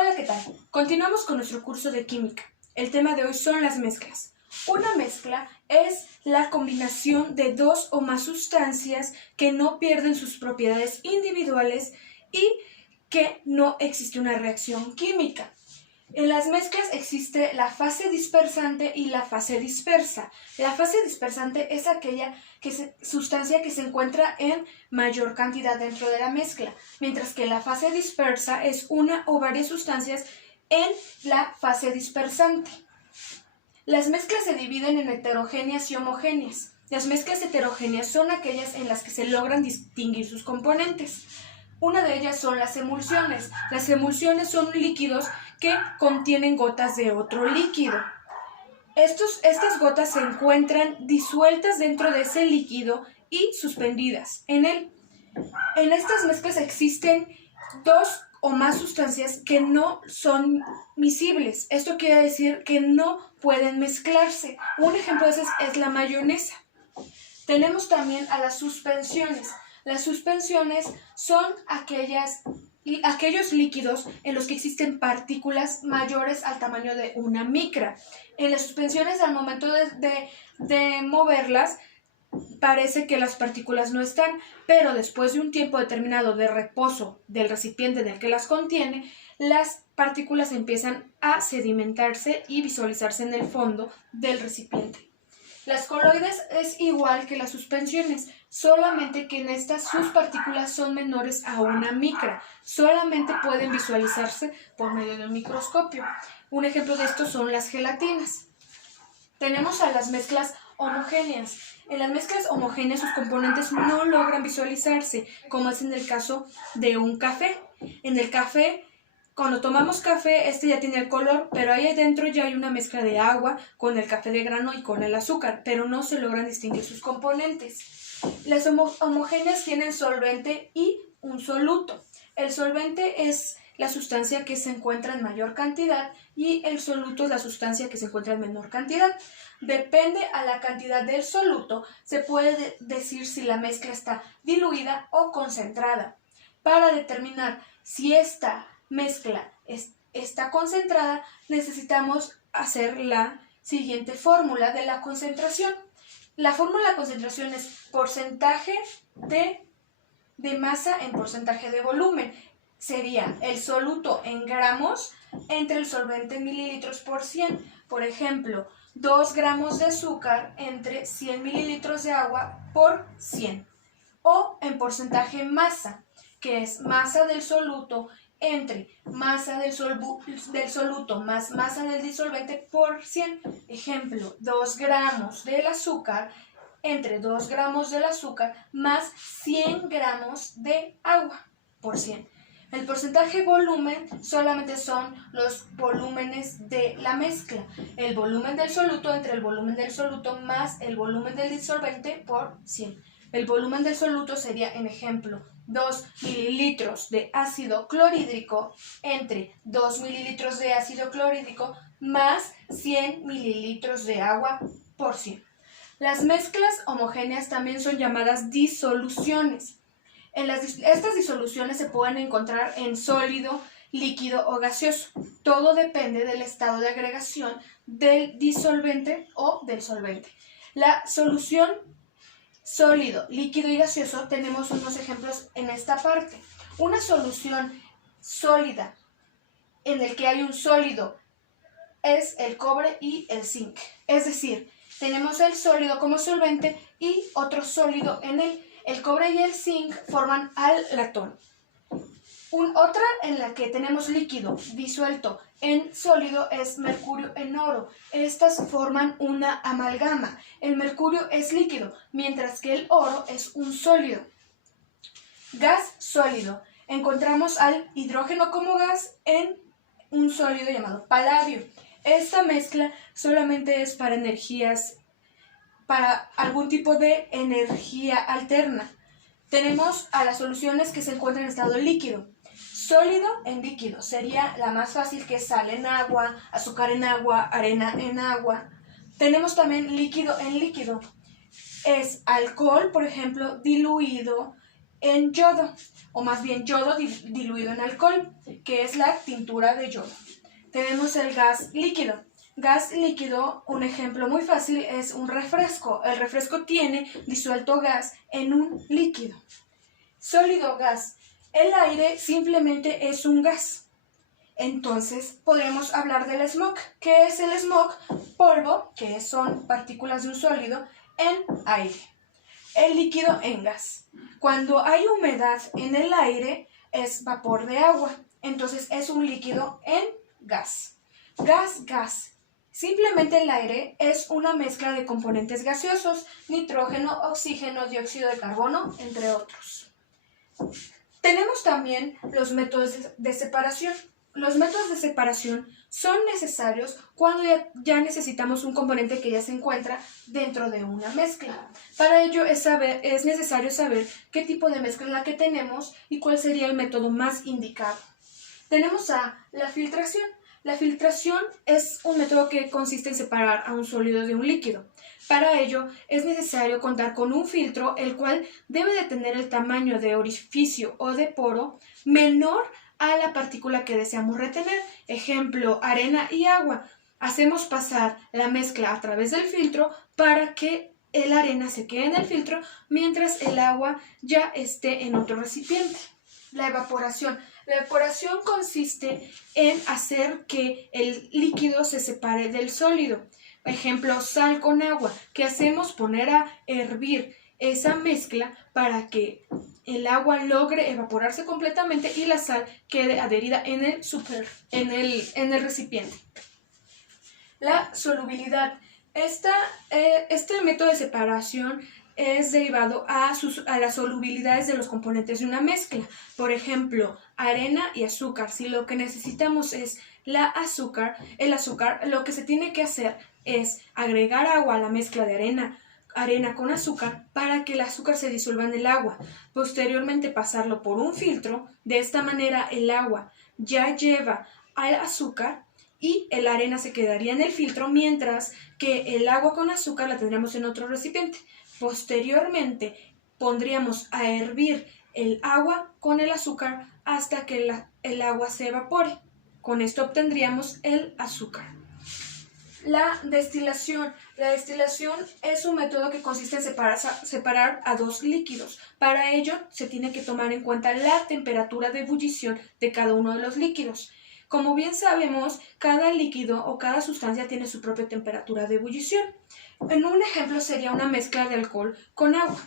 Hola, ¿qué tal? Continuamos con nuestro curso de química. El tema de hoy son las mezclas. Una mezcla es la combinación de dos o más sustancias que no pierden sus propiedades individuales y que no existe una reacción química. En las mezclas existe la fase dispersante y la fase dispersa. La fase dispersante es aquella sustancia que se encuentra en mayor cantidad dentro de la mezcla, mientras que la fase dispersa es una o varias sustancias en la fase dispersante. Las mezclas se dividen en heterogéneas y homogéneas. Las mezclas heterogéneas son aquellas en las que se logran distinguir sus componentes. Una de ellas son las emulsiones. Las emulsiones son líquidos que contienen gotas de otro líquido. Estas gotas se encuentran disueltas dentro de ese líquido y suspendidas en él. En estas mezclas existen dos o más sustancias que no son miscibles. Esto quiere decir que no pueden mezclarse. Un ejemplo de esas es la mayonesa. Tenemos también a las suspensiones. Las suspensiones son aquellos líquidos en los que existen partículas mayores al tamaño de una micra. En las suspensiones, al momento de moverlas, parece que las partículas no están, pero después de un tiempo determinado de reposo del recipiente en el que las contiene, las partículas empiezan a sedimentarse y visualizarse en el fondo del recipiente. Las coloides es igual que las suspensiones, solamente que en estas sus partículas son menores a una micra. Solamente pueden visualizarse por medio de un microscopio. Un ejemplo de esto son las gelatinas. Tenemos a las mezclas homogéneas. En las mezclas homogéneas sus componentes no logran visualizarse, como es en el caso de un café. En el café, cuando tomamos café, este ya tiene el color, pero ahí adentro ya hay una mezcla de agua con el café de grano y con el azúcar, pero no se logran distinguir sus componentes. Las homogéneas tienen solvente y un soluto. El solvente es la sustancia que se encuentra en mayor cantidad y el soluto es la sustancia que se encuentra en menor cantidad. Depende a la cantidad del soluto, se puede decir si la mezcla está diluida o concentrada. Para determinar si esta mezcla está concentrada, necesitamos hacer la siguiente fórmula de la concentración. La fórmula de la concentración es porcentaje de masa en porcentaje de volumen. Sería el soluto en gramos entre el solvente en mililitros por 100. Por ejemplo, 2 gramos de azúcar entre 100 mililitros de agua por 100. O en porcentaje masa, que es masa del soluto entre masa del soluto más masa del disolvente por 100. Ejemplo, 2 gramos del azúcar entre 2 gramos del azúcar más 100 gramos de agua por 100. El porcentaje volumen solamente son los volúmenes de la mezcla. El volumen del soluto entre el volumen del soluto más el volumen del disolvente por 100. El volumen del soluto sería, en ejemplo, 2 mililitros de ácido clorhídrico entre 2 mililitros de ácido clorhídrico más 100 mililitros de agua por 100. Las mezclas homogéneas también son llamadas disoluciones. Estas disoluciones se pueden encontrar en sólido, líquido o gaseoso. Todo depende del estado de agregación del disolvente o del solvente. La solución sólido, líquido y gaseoso, tenemos unos ejemplos en esta parte. Una solución sólida en el que hay un sólido es el cobre y el zinc. Es decir, tenemos el sólido como solvente y otro sólido en él. El cobre y el zinc forman al latón. Otra en la que tenemos líquido disuelto en sólido es mercurio en oro. Estas forman una amalgama. El mercurio es líquido, mientras que el oro es un sólido. Gas sólido. Encontramos al hidrógeno como gas en un sólido llamado paladio. Esta mezcla solamente es para algún tipo de energía alterna. Tenemos a las soluciones que se encuentran en estado líquido. Sólido en líquido sería la más fácil, que es sal en agua, azúcar en agua, arena en agua. Tenemos también líquido en líquido. Es alcohol, por ejemplo, diluido en yodo, o más bien yodo diluido en alcohol, que es la tintura de yodo. Tenemos el gas líquido. Gas líquido, un ejemplo muy fácil es un refresco. El refresco tiene disuelto gas en un líquido. Sólido, gas. El aire simplemente es un gas. Entonces podemos hablar del smog. ¿Qué es el smog? Polvo, que son partículas de un sólido, en aire. El líquido en gas. Cuando hay humedad en el aire es vapor de agua. Entonces es un líquido en gas. Gas, gas. Simplemente el aire es una mezcla de componentes gaseosos, nitrógeno, oxígeno, dióxido de carbono, entre otros. Tenemos también los métodos de separación. Los métodos de separación son necesarios cuando ya necesitamos un componente que ya se encuentra dentro de una mezcla. Para ello es necesario saber qué tipo de mezcla es la que tenemos y cuál sería el método más indicado. Tenemos a la filtración. La filtración es un método que consiste en separar a un sólido de un líquido. Para ello es necesario contar con un filtro, el cual debe de tener el tamaño de orificio o de poro menor a la partícula que deseamos retener. Ejemplo, arena y agua. Hacemos pasar la mezcla a través del filtro para que la arena se quede en el filtro mientras el agua ya esté en otro recipiente. La evaporación. La evaporación consiste en hacer que el líquido se separe del sólido. Ejemplo, sal con agua. ¿Qué hacemos? Poner a hervir esa mezcla para que el agua logre evaporarse completamente y la sal quede adherida en el recipiente. La solubilidad. Este método de separación es derivado a las solubilidades de los componentes de una mezcla. Por ejemplo, arena y azúcar. Si lo que necesitamos es el azúcar, lo que se tiene que hacer es agregar agua a la mezcla de arena con azúcar para que el azúcar se disuelva en el agua. Posteriormente pasarlo por un filtro. De esta manera el agua ya lleva al azúcar y la arena se quedaría en el filtro, mientras que el agua con azúcar la tendríamos en otro recipiente. Posteriormente pondríamos a hervir el agua con el azúcar hasta que el agua se evapore. Con esto obtendríamos el azúcar. La destilación. La destilación es un método que consiste en separar a dos líquidos. Para ello se tiene que tomar en cuenta la temperatura de ebullición de cada uno de los líquidos. Como bien sabemos, cada líquido o cada sustancia tiene su propia temperatura de ebullición. En un ejemplo sería una mezcla de alcohol con agua.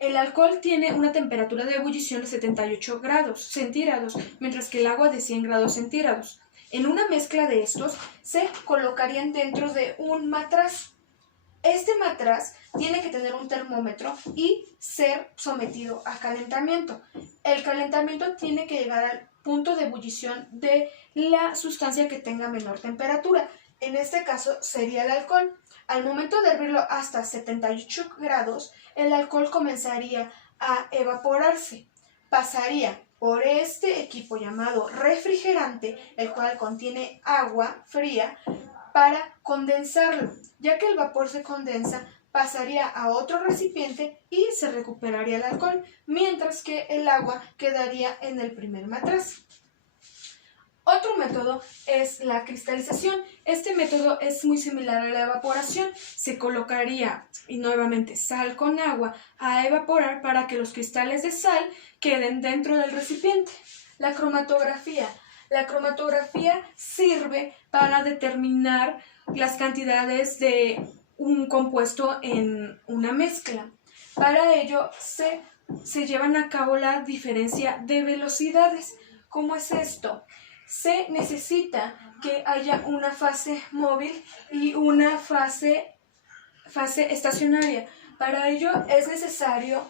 El alcohol tiene una temperatura de ebullición de 78 grados centígrados, mientras que el agua de 100 grados centígrados. En una mezcla de estos se colocarían dentro de un matraz. Este matraz tiene que tener un termómetro y ser sometido a calentamiento. El calentamiento tiene que llegar al punto de ebullición de la sustancia que tenga menor temperatura. En este caso sería el alcohol. Al momento de hervirlo hasta 78 grados, el alcohol comenzaría a evaporarse. Pasaría por este equipo llamado refrigerante, el cual contiene agua fría, para condensarlo. Ya que el vapor se condensa, pasaría a otro recipiente y se recuperaría el alcohol, mientras que el agua quedaría en el primer matraz. Otro método es la cristalización. Este método es muy similar a la evaporación. Se colocaría, y nuevamente, sal con agua a evaporar para que los cristales de sal queden dentro del recipiente. La cromatografía. La cromatografía sirve para determinar las cantidades de un compuesto en una mezcla. Para ello se llevan a cabo la diferencia de velocidades. ¿Cómo es esto? Se necesita que haya una fase móvil y una fase estacionaria. Para ello es necesario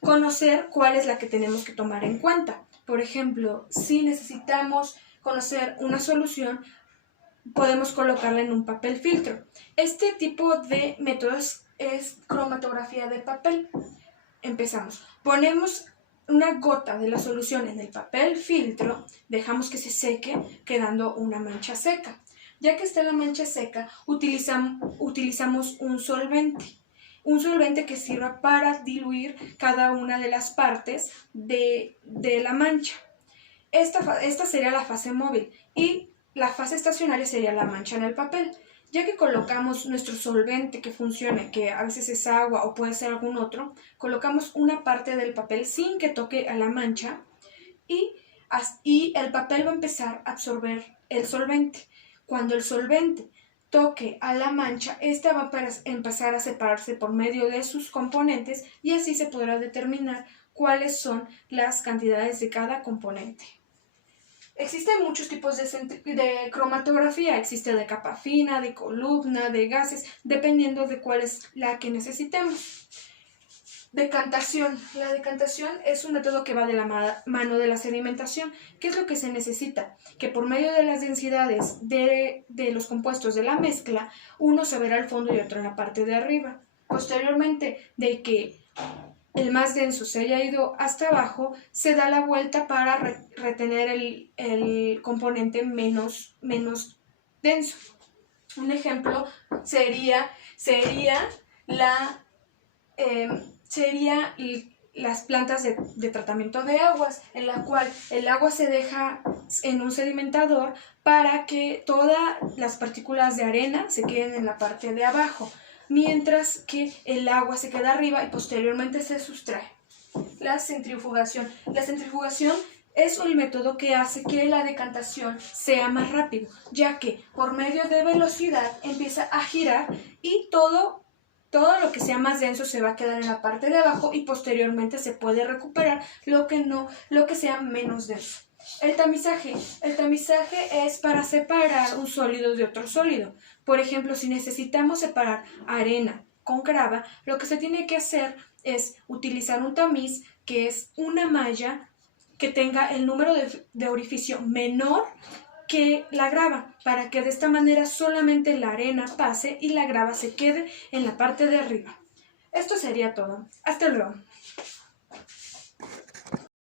conocer cuál es la que tenemos que tomar en cuenta. Por ejemplo, si necesitamos conocer una solución, podemos colocarla en un papel filtro. Este tipo de métodos es cromatografía de papel. Empezamos. Ponemos una gota de la solución en el papel filtro, dejamos que se seque, quedando una mancha seca. Ya que está la mancha seca, utilizamos un solvente. un solvente que sirva para diluir cada una de las partes de la mancha. Esta sería la fase móvil y la fase estacionaria sería la mancha en el papel. Ya que colocamos nuestro solvente que funcione, que a veces es agua o puede ser algún otro, colocamos una parte del papel sin que toque a la mancha y el papel va a empezar a absorber el solvente. Cuando el solvente toque a la mancha, esta va a empezar a separarse por medio de sus componentes y así se podrá determinar cuáles son las cantidades de cada componente. Existen muchos tipos de cromatografía, existe de capa fina, de columna, de gases, dependiendo de cuál es la que necesitemos. Decantación. La decantación es un método que va de la mano de la sedimentación. ¿Qué es lo que se necesita? Que por medio de las densidades de los compuestos de la mezcla, uno se verá al fondo y otro en la parte de arriba. Posteriormente de que el más denso se haya ido hasta abajo, se da la vuelta para retener el componente menos denso. Un ejemplo sería las plantas de tratamiento de aguas, en la cual el agua se deja en un sedimentador para que todas las partículas de arena se queden en la parte de abajo, mientras que el agua se queda arriba y posteriormente se sustrae. La centrifugación. La centrifugación es el método que hace que la decantación sea más rápido, ya que por medio de velocidad empieza a girar y todo lo que sea más denso se va a quedar en la parte de abajo y posteriormente se puede recuperar lo que sea menos denso. El tamizaje. El tamizaje es para separar un sólido de otro sólido. Por ejemplo, si necesitamos separar arena con grava, lo que se tiene que hacer es utilizar un tamiz, que es una malla que tenga el número de orificio menor que la grava, para que de esta manera solamente la arena pase y la grava se quede en la parte de arriba. Esto sería todo. Hasta luego.